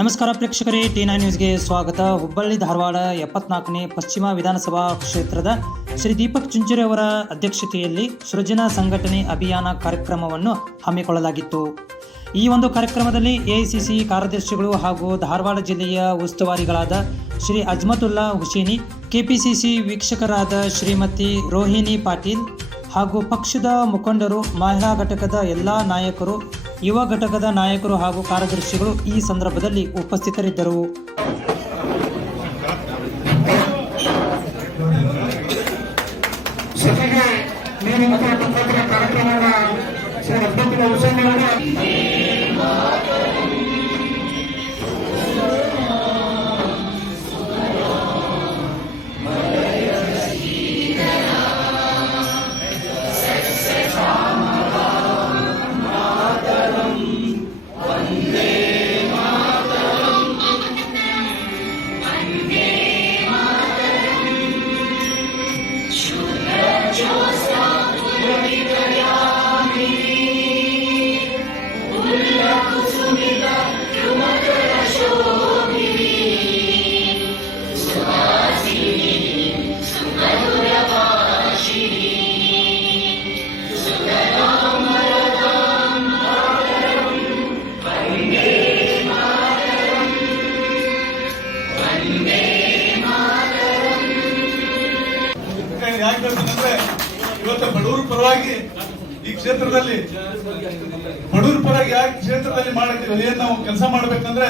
ನಮಸ್ಕಾರ ಪ್ರೇಕ್ಷಕರೇ, ಟಿ9 ನ್ಯೂಸ್ಗೆ ಸ್ವಾಗತ. ಹುಬ್ಬಳ್ಳಿ ಧಾರವಾಡ 74ನೇ ಪಶ್ಚಿಮ ವಿಧಾನಸಭಾ ಕ್ಷೇತ್ರದ ಶ್ರೀ ದೀಪಕ್ ಚುಂಚುರೆ ಅವರ ಅಧ್ಯಕ್ಷತೆಯಲ್ಲಿ ಸೃಜನಾ ಸಂಘಟನೆ ಅಭಿಯಾನ ಕಾರ್ಯಕ್ರಮವನ್ನು ಹಮ್ಮಿಕೊಳ್ಳಲಾಗಿತ್ತು. ಈ ಒಂದು ಕಾರ್ಯಕ್ರಮದಲ್ಲಿ ಎಐಸಿಸಿ ಕಾರ್ಯದರ್ಶಿಗಳು ಹಾಗೂ ಧಾರವಾಡ ಜಿಲ್ಲೆಯ ಉಸ್ತುವಾರಿಗಳಾದ ಶ್ರೀ ಅಜ್ಮತುಲ್ಲಾ ಹುಸೇನಿ, ಕೆಪಿಸಿಸಿ ವೀಕ್ಷಕರಾದ ಶ್ರೀಮತಿ ರೋಹಿಣಿ ಪಾಟೀಲ್ ಹಾಗೂ ಪಕ್ಷದ ಮುಖಂಡರು, ಮಹಿಳಾ ಘಟಕದ ಎಲ್ಲ ನಾಯಕರು, ಯುವ ಘಟಕದ ನಾಯಕರು ಹಾಗೂ ಕಾರ್ಯದರ್ಶಿಗಳು ಈ ಸಂದರ್ಭದಲ್ಲಿ ಉಪಸ್ಥಿತರಿದ್ದರು. ಇವತ್ತು ಬಡವರ ಪರವಾಗಿ ಈ ಕ್ಷೇತ್ರದಲ್ಲಿ ಯಾಕೆ ಕ್ಷೇತ್ರದಲ್ಲಿ ಮಾಡಕ್ಕೆ ಏನ್ ನಾವು ಕೆಲಸ ಮಾಡ್ಬೇಕಂದ್ರೆ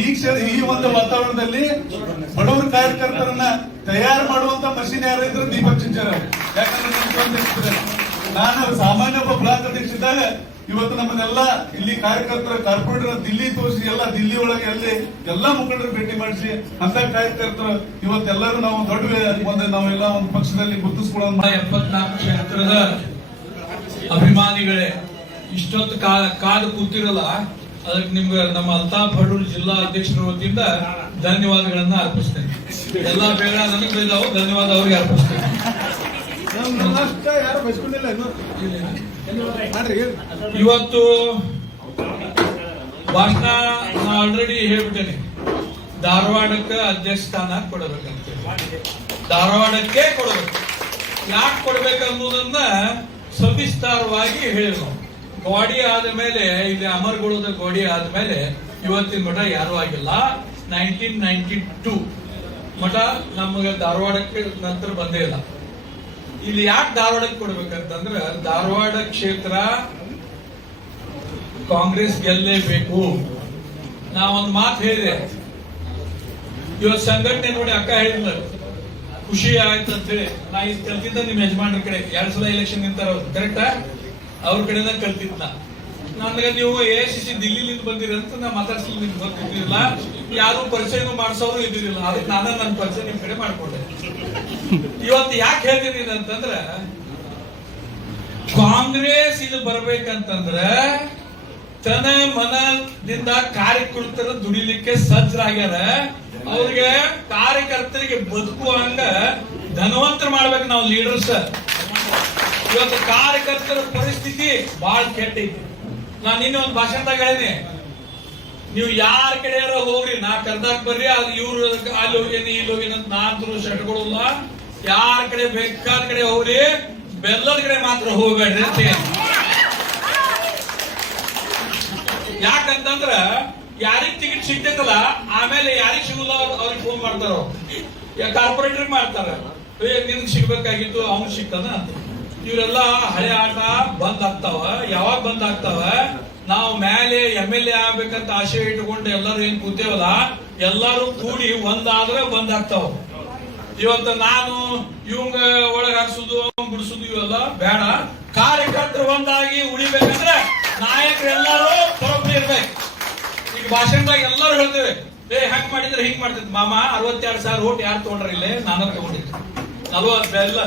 ಈ ಒಂದು ವಾತಾವರಣದಲ್ಲಿ ಬಡವರ ಕಾರ್ಯಕರ್ತರನ್ನ ತಯಾರು ಮಾಡುವಂತ ಮಷೀನ್ ಯಾರಿದ್ರು ದೀಪಕ್ ಚುಂಚುರೆ. ಯಾಕಂದ್ರೆ ನಾನು ಸಾಮಾನ್ಯ ಒಬ್ಬ ಬ್ಲಾಕ್ ಅಧ್ಯಕ್ಷ ಇದ್ದಾಗ ಇವತ್ತು ನಮ್ಮನ್ನೆಲ್ಲ ಇಲ್ಲಿ ಕಾರ್ಯಕರ್ತರ ಕಾರ್ಪೊರೇಟರ್ ದಿಲ್ಲಿ ತೋರಿಸಿ ಎಲ್ಲ ದಿಲ್ಲಿ ಒಳಗೆ ಅಲ್ಲಿ ಎಲ್ಲಾ ಮುಖಂಡರು ಭೇಟಿ ಮಾಡಿಸಿ ಅಂತ ಕಾರ್ಯಕರ್ತರು ಇವತ್ತೆಲ್ಲರೂ ನಾವು ದೊಡ್ಡ ನಾವೆಲ್ಲ ಒಂದು ಪಕ್ಷದಲ್ಲಿ ಗುರುತಿಸ್ಕೊಳ್ಳೋದು. 74 ಕ್ಷೇತ್ರದ ಅಭಿಮಾನಿಗಳೇ, ಇಷ್ಟೊತ್ತು ಕಾದು ಕೂತಿರಲ್ಲ, ಅದಕ್ಕೆ ನಿಮ್ಗೆ ನಮ್ಮ ಅಲ್ತಾಫ್ ಹಡೂರ್ ಜಿಲ್ಲಾ ಅಧ್ಯಕ್ಷರ ವತಿಯಿಂದ ಧನ್ಯವಾದಗಳನ್ನ ಅರ್ಪಿಸ್ತೇನೆ. ಎಲ್ಲಾ ಬೇಗ ನನಗೆ ಬೈದಾವು, ಧನ್ಯವಾದ ಅವ್ರಿಗೆ ಅರ್ಪಿಸ್ತೇನೆ. ಇವತ್ತು ಭಾಷಣ ಆಲ್ರೆಡಿ ಹೇಳ್ಬಿಟ್ಟೇನೆ, ಧಾರವಾಡಕ್ಕೆ ಅಧ್ಯಕ್ಷ ಸ್ಥಾನ ಕೊಡಬೇಕಂತ, ಧಾರವಾಡಕ್ಕೆ ಕೊಡಬೇಕು. ಯಾಕೆ ಕೊಡ್ಬೇಕನ್ನೋದನ್ನ ಸವಿಸ್ತಾರವಾಗಿ ಹೇಳಿದ್ರು. ಗೋಡಿ ಆದ ಮೇಲೆ, ಇಲ್ಲಿ ಅಮರಗೋಳದ ಗೋಡಿ ಆದ್ಮೇಲೆ ಇವತ್ತಿನ ಮಠ ಯಾರು ಆಗಿಲ್ಲ. 1992 ಮಠ ನಮಗೆ ಧಾರವಾಡಕ್ಕೆ ನಂತರ ಬಂದೇ ಇಲ್ಲ. ಇಲ್ಲಿ ಯಾಕೆ ಧಾರವಾಡಕ್ಕೆ ಕೊಡ್ಬೇಕಂತಂದ್ರೆ, ಧಾರವಾಡ ಕ್ಷೇತ್ರ ಕಾಂಗ್ರೆಸ್ ಗೆಲ್ಲೇಬೇಕು. ನಾವೊಂದು ಮಾತು ಹೇಳಿದೆ, ಇವತ್ತು ಸಂಘಟನೆ ನೋಡಿ, ಅಕ್ಕ ಹೇಳಿಲ್ಲ, ಖುಷಿ ಆಯ್ತು ಅಂತ ಹೇಳಿ. ನಾ ಇದು ಕಲ್ತಿದ್ದ ನಿಮ್ ಯಜಮಾನ್ರ ಕಡೆ 2 ಸಲ ಎಲೆಕ್ಷನ್ ನಿಂತಾರ, ಕರೆಕ್ಟಾ? ಅವ್ರ ಕಡೆಯಿಂದ ಕಲ್ತಿದ್ದ. ನನಗೆ ನೀವು ಎಐಸಿಸಿ ದಿಲ್ಲಿಲಿಂದ ಬಂದಿರಿ ಅಂತ ನಾ ಮಾತಾಡ್ಸಲಿಲ್ಲ, ನಿಮ್ಗೆ ಗೊತ್ತಿದ್ದಿಲ್ಲ, ಯಾರು ಪರಿಚಯನೂ ಮಾಡಿಸೋರು ಇದ್ದಿರಲಿಲ್ಲ. ಅದಕ್ಕೆ ನಾನು ನನ್ನ ಪರಿಚಯ ನಿಮ್ ಕಡೆ ಮಾಡ್ಕೊಂಡೆ. ಇವತ್ತು ಯಾಕೆ ಹೇಳ್ತೀನಿ ಅಂತಂದ್ರ, ಕಾಂಗ್ರೆಸ್ ಇದು ಬರ್ಬೇಕಂತಂದ್ರ ತನ ಮನದಿಂದ ಕಾರ್ಯಕರ್ತರು ದುಡಿಲಿಕ್ಕೆ ಸಜ್ಜರಾಗ್ಯಾರ. ಅವ್ರಿಗೆ ಕಾರ್ಯಕರ್ತರಿಗೆ ಬದುಕುವಂಗ ಧನವಂತರ ಮಾಡ್ಬೇಕು ನಾವು ಲೀಡರ್ಸ್. ಇವತ್ತು ಕಾರ್ಯಕರ್ತರ ಪರಿಸ್ಥಿತಿ ಬಹಳ ಕೆಟ್ಟೈತಿ. ನಾನು ನಿನ್ನೆ ಒಂದು ಭಾಷಣದಾಗ ಹೇಳಿದೆ, ನೀವು ಯಾರ ಕಡೆ ಹೋಗ್ರಿ, ನಾ ಕರ್ದಾಕ್ ಬರ್ರಿ, ಅದು ಇವ್ರು ಅಲ್ಲಿ ಹೋಗೇನಿ ಇಲ್ಲಿ ಹೋಗೇನಿ ಅಂತ ನಾಲ್ಕು ಶರ್ಟ್ಕೊಳ್ಳಲ್ಲ. ಯಾರ ಕಡೆ ಬೇಕಾದ ಕಡೆ ಹೋಗ್ರಿ, ಬೆಲ್ಲದ ಕಡೆ ಮಾತ್ರ ಹೋಗ್ಬೇಡ್ರಿ ಅಂತ. ಯಾಕಂತಂದ್ರ ಯಾರಿಗ್ ಟಿಕೆಟ್ ಸಿಗ್ತೈತಲ್ಲ, ಆಮೇಲೆ ಯಾರಿಗ್ ಸಿಗುಲ್ಲ ಅವ್ರಿಗೆ ಫೋನ್ ಮಾಡ್ತಾರ, ಕಾರ್ಪೊರೇಟರ್ ಮಾಡ್ತಾರ, ನಿನ್ಗೆ ಸಿಗ್ಬೇಕಾಗಿತ್ತು ಅವ್ನು ಸಿಗ್ತಾನ ಅಂತ. ಇವರೆಲ್ಲ ಹಳೆ ಆಟ ಬಂದ್ ಆಗ್ತಾವ. ಯಾವಾಗ ಬಂದ್ ಆಗ್ತಾವ? ನಾವು ಮೇಲೆ MLA ಆಗ್ಬೇಕಂತ ಆಶೆ ಇಟ್ಟುಕೊಂಡು ಎಲ್ಲರೂ ಏನ್ ಕೂತೇವಲ್ಲ, ಎಲ್ಲರೂ ಕೂಡಿ ಒಂದಾದ್ರೆ ಬಂದ್ ಆಗ್ತಾವ. ಇವತ್ತು ನಾನು ಇವಂಗ ಒಳಗ್ ಹಾಕ್ಸುದು ಬಿಡಿಸುದು ಇವೆಲ್ಲ ಬೇಡ. ಕಾರ್ಯಕರ್ತರು ಒಂದಾಗಿ ಉಳಿಬೇಕಂದ್ರೆ ನಾಯಕರು ಎಲ್ಲರೂ ಬರೋಬ್ಬರಿ ಇರ್ಬೇಕು. ಈಗ ಭಾಷಣದಾಗ ಎಲ್ಲರೂ ಹೇಳ್ತೇವೆ, ಹೆಂಗ್ ಮಾಡಿದ್ರೆ ಹಿಂಗ್ ಮಾಡ್ತಿದ್ ಮಾಮ. 62,000 ಓಟ್ ಯಾರು ತಗೊಂಡ್ರ? ಇಲ್ಲೇ ನಾನು ತಗೊಂಡಿದ್ದೆ. 40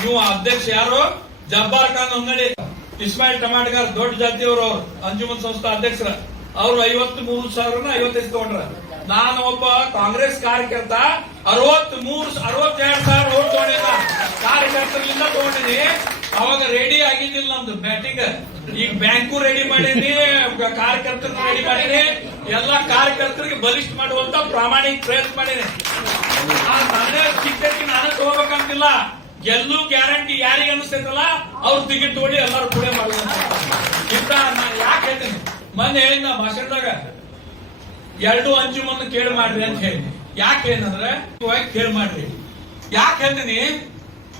ನೀವು ಅಧ್ಯಕ್ಷ ಯಾರು? ಜಬ್ಬಾರ್ ಖಾನ್ ಹೊನ್ನಡಿ, ಇಸ್ಮಾಯಿಲ್ ಟಮಾಟಗಾರ್, ದೊಡ್ಡ ಜಾತಿಯವರು, ಅಂಜುಮನ್ ಸಂಸ್ಥಾ ಅಧ್ಯಕ್ಷರ. ಅವ್ರು 53,000 55 ತಗೊಂಡ್ರ. ನಾನು ಒಬ್ಬ ಕಾಂಗ್ರೆಸ್ ಕಾರ್ಯಕರ್ತ 62,000 ಓಟ್ ತಗೊಂಡಿಲ್ಲ, ಕಾರ್ಯಕರ್ತರಿಂದ ತಗೊಂಡಿನಿ. ಅವಾಗ ರೆಡಿ ಆಗಿದ್ದಿಲ್ಲ ನಮ್ದು ಬ್ಯಾಟಿಂಗ್. ಈಗ ಬ್ಯಾಂಕು ರೆಡಿ ಮಾಡೀನಿ, ಕಾರ್ಯಕರ್ತರನ್ನ ರೆಡಿ ಮಾಡೀನಿ, ಎಲ್ಲ ಕಾರ್ಯಕರ್ತರಿಗೆ ಬಲಿಷ್ಠ ಮಾಡುವಂತ ಪ್ರಾಮಾಣಿಕ ಪ್ರಯತ್ನ ಮಾಡೇನೆ. ಆ ನನ್ನ ಟಿಕೆಟ್ ನಾನು ತಗೋಬೇಕಂತಿಲ್ಲ, ಗೆಲ್ಲೂ ಗ್ಯಾರಂಟಿ ಯಾರಿಗೆ ಅನಿಸ್ತೈತಲ್ಲ ಅವ್ರು ಟಿಕೆಟ್ ತಗೊಳ್ಳಿ, ಎಲ್ಲರೂ ಕೂಡ ಮಾಡುವಂತ. ಇಂತ ನಾನು ಯಾಕೆ ಹೇಳ್ತೇನೆ, ಮೊನ್ನೆ ಹೇಳಿದ ಭಾಷಣದಾಗ 2 ಅಂಜುಮನ್ನು ಕೇಳಿ ಮಾಡ್ರಿ ಅಂತ ಹೇಳಿ. ಯಾಕೆ ಏನಂದ್ರೆ ಕೇಳಿ ಮಾಡ್ರಿ. ಯಾಕೆ ಹೇಳ್ತೀನಿ,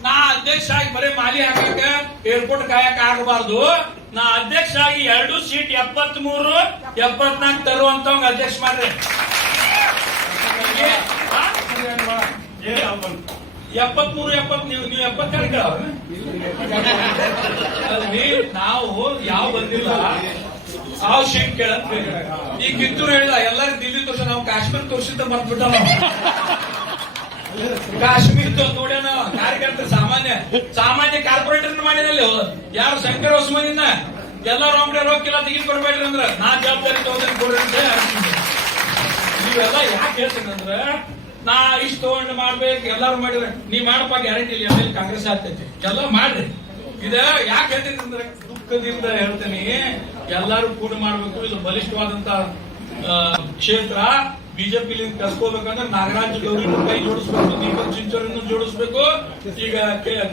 ನಾ ಅಧ್ಯಕ್ಷ ಆಗಿ ಬರೀ ಮಾಲಿ ಹಾಕಕ ಏರ್ಪೋರ್ಟ್ ಕಾಯಕ ಆಗಬಾರ್ದು. ನಾ ಅಧ್ಯಕ್ಷ ಆಗಿ 2 ಸೀಟ್ 73, 74 ತರುವಂತವಂಗ ಅಧ್ಯಕ್ಷ ಮಾಡ್ರಿ. 73, 70 ನೀವು 72 ನಾವು ಯಾವ ಬಂದಿಲ್ಲ ಆ ಸೀಟ್ ಕೇಳಂತ. ಈ ಕಿತ್ತೂರು ಹೇಳಿದ ಎಲ್ಲರೂ ದಿಲ್ಲಿ ತೋರ್ಸ, ನಾವು ಕಾಶ್ಮೀರ ತೋರ್ಸಿದ್ದ ಮರ್ತ್ಬಿಟ್ಟ. ಕಾಶ್ಮೀರ ನೋಡ್ಯಾನ ಕಾರ್ಯಕರ್ತ ಸಾಮಾನ್ಯ ಕಾರ್ಪೊರೇಟರ್ ಮಾಡಿದಲ್ಲಿ ಯಾರು ಶಂಕರ್ ಹೊಸಮನಿಂದ ಎಲ್ಲರೂ ಒಮ್ಮೆ ರೋಗಿಲ್ಲ ತೆಗಿ ಕೊಡ್ಬೇಡ್ರಿ ಅಂದ್ರ ನಾ ಜವಾಬ್ದಾರಿ ತಗೋತೀನಿ ಕೊಡ್ರಿ ಅಂತ ಹೇಳ್ತೀನಿ. ನೀವೆಲ್ಲ ಯಾಕೆ ಹೇಳ್ತೀನಿ ಅಂದ್ರ ನಾ ಇಷ್ಟು ತಗೊಂಡು ಮಾಡ್ಬೇಕು, ಎಲ್ಲಾರು ಮಾಡಿದ್ರೆ ನೀ ಮಾಡಪ್ಪ ಗ್ಯಾರಂಟಿ ಇಲ್ಲ, ಎಲ್ಲಿ ಕಾಂಗ್ರೆಸ್ ಆಗ್ತೈತಿ, ಎಲ್ಲ ಮಾಡ್ರಿ. ಇದ ಯಾಕೆ ಹೇಳ್ತೀನಿ ಅಂದ್ರೆ ದುಃಖದಿಂದ ಹೇಳ್ತೀನಿ, ಎಲ್ಲಾರು ಕೂಡ ಮಾಡ್ಬೇಕು. ಇದು ಬಲಿಷ್ಠವಾದಂತ ಕ್ಷೇತ್ರ. ಬಿಜೆಪಿ ಕರ್ಕೋಬೇಕಂದ್ರೆ ನಾಗರಾಜ್ ಗೌರಿ ಕೈ ಜೋಡಿಸ್ಬೇಕು, ದೀಪಕ್ ಚಿಂಚೋರಿಯನ್ನು ಜೋಡಿಸ್ಬೇಕು. ಈಗ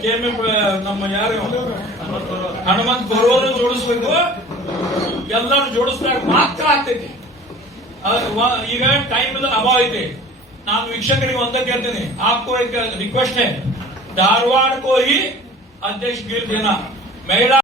KMF ನಮ್ಮ ಯಾರು ಹನುಮಂತ್ ಬರೋರು ಜೋಡಿಸ್ಬೇಕು. ಎಲ್ಲರೂ ಜೋಡಿಸಿದಾಗ ಮಾತ್ರ ಆಗ್ತೈತಿ. ಈಗ ಟೈಮ್ ಅಭಾವ ಐತಿ. ನಾನು ವೀಕ್ಷಕರಿಗೆ ಒಂದ ಕೇಳ್ತೀನಿ, आपको एक रिक्वेस्ट है, धारवाड़ को ही अध्यक्ष गिर देना. महिला